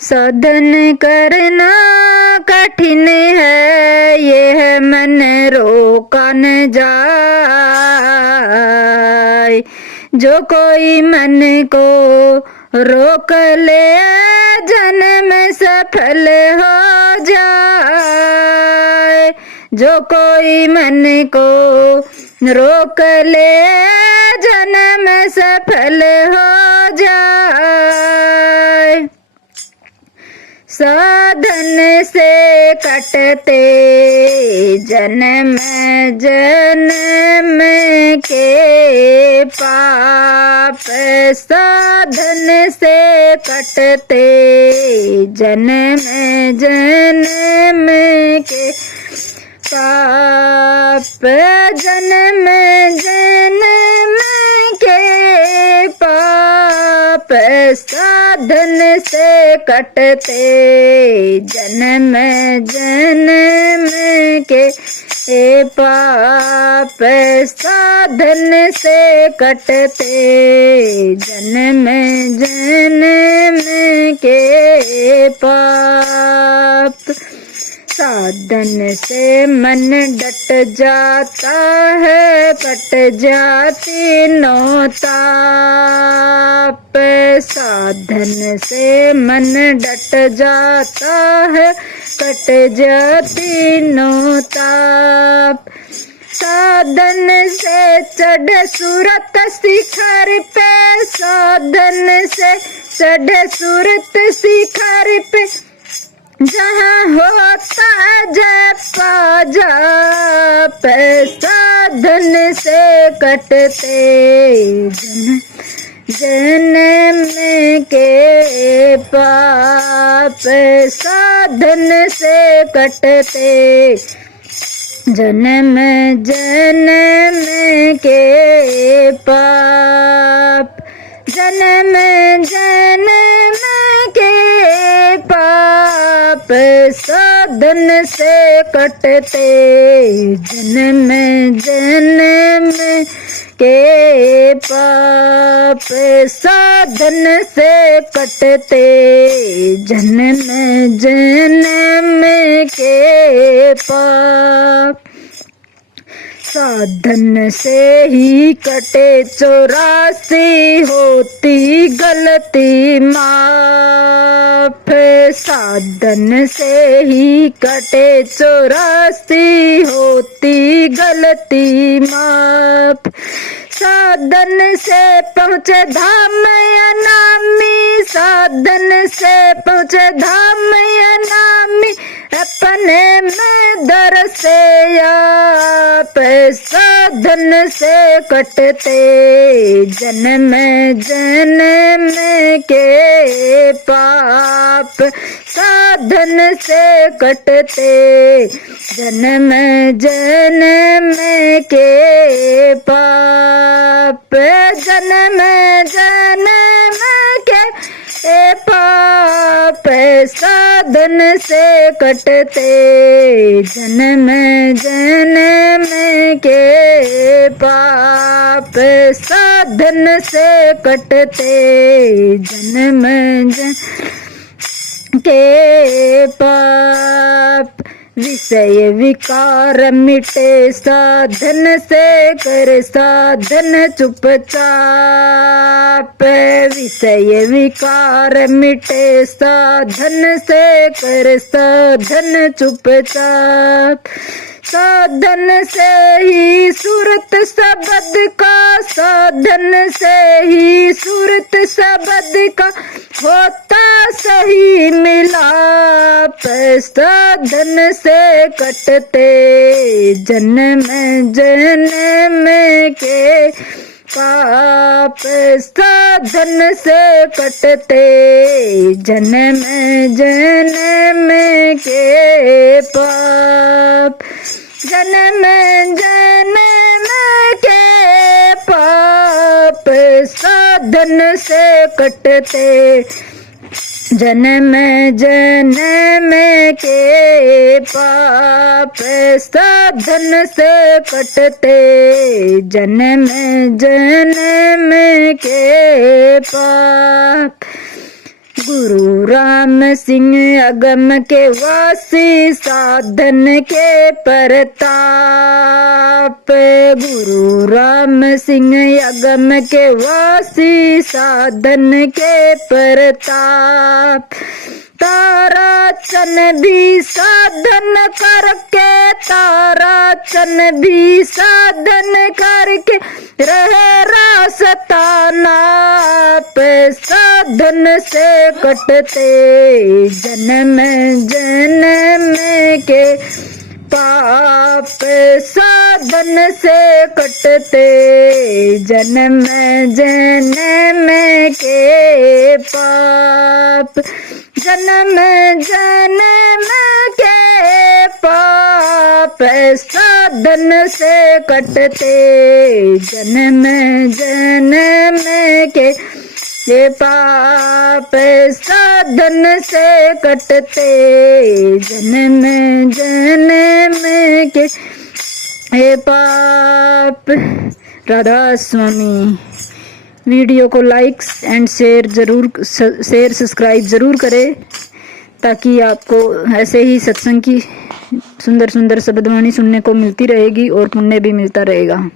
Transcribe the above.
साधन करना कठिन है, यह मन रोका न जाए। जो कोई मन को रोक ले जन्म सफल हो जाए। जो कोई मन को रोक ले जन्म सफल हो जाए। साधन से कटते जन्म जन्म के पाप। साधन से कटते जन्म जन्म के पाप। जन्म जन्म के पाप। साधन से कटते जन्म जन्म के पाप। साधन से कटते जन्म जन्म के पाप। साधन से मन डट जाता है, कट जाती नौताप। साधन से मन डट जाता है, कट जाती नौताप। साधन से चढ़ सूरत शिखर पे। साधन से चढ़ सूरत शिखर पे, जहाँ होता जप जाप। साधन से कटते जन्म के पाप। साधन से कटते जन्म जन्म के पाप। जन्म जन्म के पाप। साधन से कटते जन्म जन्म के पाप। साधन से कटते जन्म जन्म के पाप। साधन से ही कटे 84 होती गलती माफ। साधन से ही कटे 84 होती गलती माफ। साधन से पहुँचे धाम अनामी। साधन से पहुँचे धाम अनामी, अपने में दर से आप। साधन से कटते जन्म जन्म के पाप। साधन से कटते जन्म जन्म के पाप। जन्म जन्म के पाप। साधन से कटते जन्म जन्म के पाप। साधन से कटते जन्म जन्म के पाप। विषय विकार मिटे साधन से कर साधन चुपचाप। विषय विकार मिटे साधन से कर साधन चुपचाप। साधन से ही सूरत शब्द का। साधन से ही सूरत शब्द का होता सही मिलाप। साधन से कटते जन्म जन्म के पाप। साधन से कटते जन्म जन्म के पाप। जन्म जन्म के पाप। साधन से कटते जन्म जन्म के पाप। साधन से कटते जन्म जन्म के पाप। गुरु राम सिंह अगम के वासी साधन के प्रताप। गुरु राम सिंह अगम के वासी साधन के प्रताप। तारा चन भी साधन करके, तारा चन भी साधन करके रह रास्ता नाप। साधन से कटते जन्म जन्म के पाप। साधन से कटते जन्म जन्म के पाप। जन्म जन्म के पाप। साधन से कटते जन्म जन्म के ये पाप। साधन से कटते जन्म जन्म के ये पाप। राधा स्वामी। वीडियो को लाइक एंड शेयर सब्सक्राइब ज़रूर करें, ताकि आपको ऐसे ही सत्संग की सुंदर सुंदर शब्दवाणी सुनने को मिलती रहेगी और पुण्य भी मिलता रहेगा।